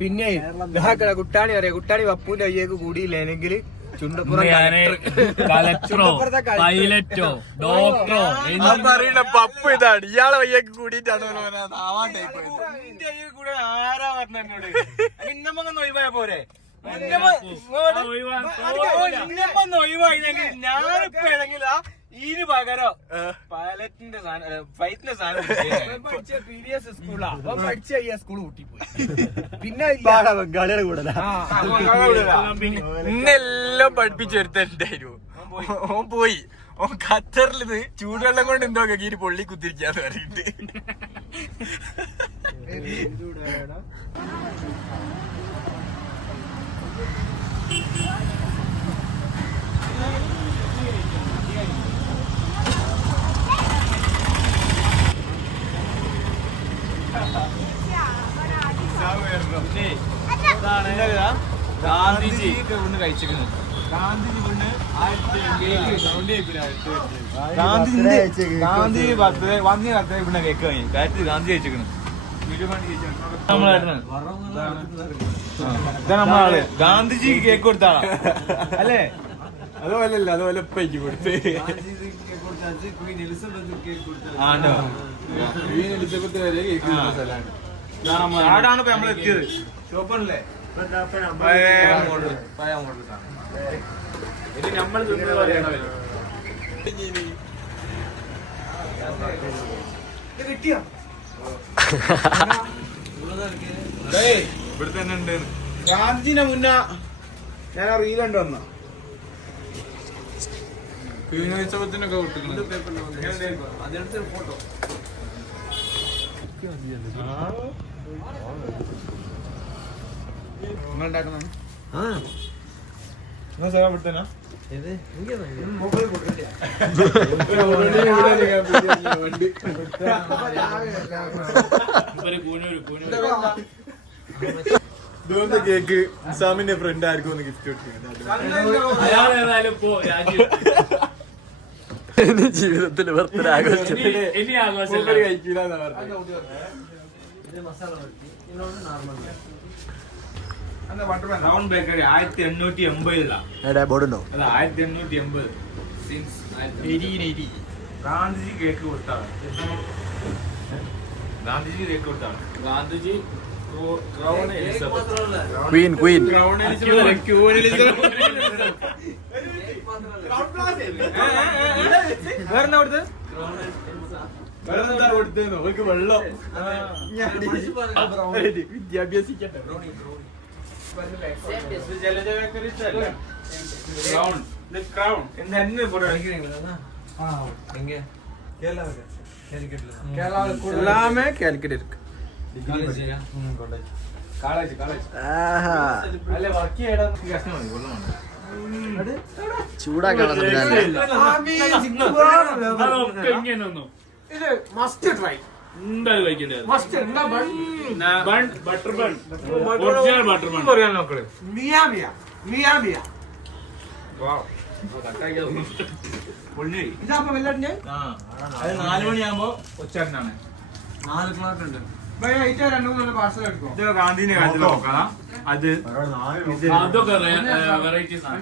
പിന്നെ കുട്ടാണി അറിയാം, കുട്ടാണി പപ്പൂന്റെ അയ്യേക്ക് കൂടിയില്ലെങ്കിൽ പപ്പു ഇതാണ് ഇയാളെ വയ്യേക്ക് കൂടിയിട്ടാണ് ആരാ പറഞ്ഞോട് ഒഴിവായ പോരെ ഒഴിവായില്ലെങ്കിൽ ഞാനിപ്പോ ഏതെങ്കിൽ ഇതിന് പകരം പൈലറ്റിന്റെ ഫ്ലൈറ്റിന്റെ സാധനം സ്കൂളാ പഠിച്ച സ്കൂൾ കൂട്ടിപ്പോയി. പിന്നെ ബംഗാളിയുടെ കൂടെ ഇന്നെല്ലാം പഠിപ്പിച്ചെടുത്തുണ്ടായിരുന്നു. ഓൻ പോയി, ഓൻ ഖത്തറിൽ നിന്ന് ചൂടുവെള്ളം കൊണ്ട് എന്തോ കീരി പൊള്ളി കുത്തിരിക്കാന്ന് പറഞ്ഞിട്ട്. ഗാന്ധിജി കൊണ്ട് കഴിച്ചിരിക്കുന്നത്. ഗാന്ധി ബർത്ത്ഡേ വന്നി ബർത്ത്ഡേ ഇവിടെ കേക്ക് വാങ്ങി കാര്യത്തിൽ ഗാന്ധി കഴിച്ചിരിക്കുന്നു. നമ്മളാള് ഗാന്ധിജി കേക്ക് കൊടുത്താളാ അല്ലേ? അതുപോലല്ല, അതുപോലെ ഉപ്പയ്ക്ക് കൊടുത്ത്. ആണോ? ക്വീൻ എലിസബത്ത് വരെ കേക്ക് കൊടുത്ത സ്ഥലമാണ്. ആടാണ് ഇപ്പൊ നമ്മളെത്തിയത്. ഷോപ്പല്ലേ നമ്മൾ ഇവിടെ തന്നെ ഉണ്ട്. ഗാന്ധിജിനെ മുന്നേ ഞാൻ റീലുണ്ട് വന്ന ക്വീനോത്സവത്തിനൊക്കെ വിട്ടിട്ടുണ്ട്. ഫോട്ടോ കേക്ക് സാമിന്റെ ഫ്രണ്ട് ആർക്കും ഒന്ന് ഗിഫ്റ്റ് ജീവിതത്തിൽ ബർത്ത്ഡേ ആഘോഷിച്ചില്ല. 1880 ഗാന്ധിജി കേക്ക് കൊടുത്താണ്. ഗാന്ധിജി കേക്ക് കൊടുത്താണ്. ഗാന്ധിജി ക്വീൻ വേറെന്താ കൊടുത്തത്? കൊടുത്തു വെള്ളം വിദ്യാഭ്യാസിക്കട്ടെ. எல்லாமே காலிக்கட் இருக்கு. ചൂടാക്കാനുള്ള മസ്റ്റ് ട്രൈ. അത് 4 മണിയാകുമ്പോ ഉച്ചാരനാണ്. 4 ക്ലോക്ക് ഉണ്ട്. ഗാന്ധിന്റെ കാര്യത്തിൽ നോക്കാം. അത് അതൊക്കെ വെറൈറ്റീസ് ആണ്.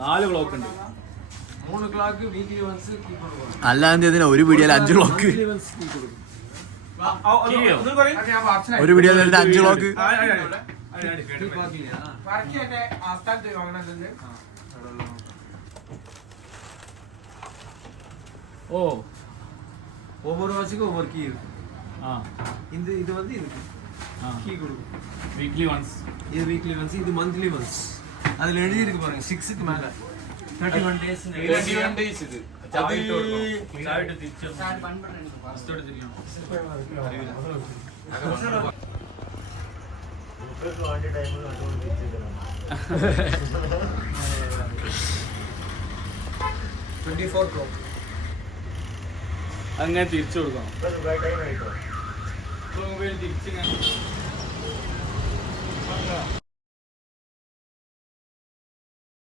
4 ക്ലോക്ക് ഉണ്ട്. 3 ക്ലോക്ക് വീക്കിലി വൺസ്. അല്ലാതെ ഇതിന് ഒരു വീഡിയോയിൽ 5 ക്ലോക്ക്. ഒരു വീഡിയോയിൽ 5 ക്ലോക്ക്. ஓ ஒவ்வொரு வாட்சுக்கும் ஒவ்வொரு கீ இருக்கு. இது வந்து இதுக்கு கீ கொடுக்கும். Weekly once. இது வீக்லி ஒன்ஸ், இது மந்த்லி ஒன்ஸ். அதுல எழுதி இருக்கு பாருங்க 6க்கு மேல 31 டேஸ். 31 டேஸ் இது. சாவிட்டு கொடுக்கும். சாவிட்டு திச்சு. சார் பன் பண்றேன். ஃபர்ஸ்ட் ஓட தெரியும். உங்களுக்கு வாண்டி டைம்ல அட்டோன் திச்சுறேன். 24 ക്ലോക്ക് അങ്ങനെ തിരിച്ചു കൊടുക്കണം. തിരിച്ചു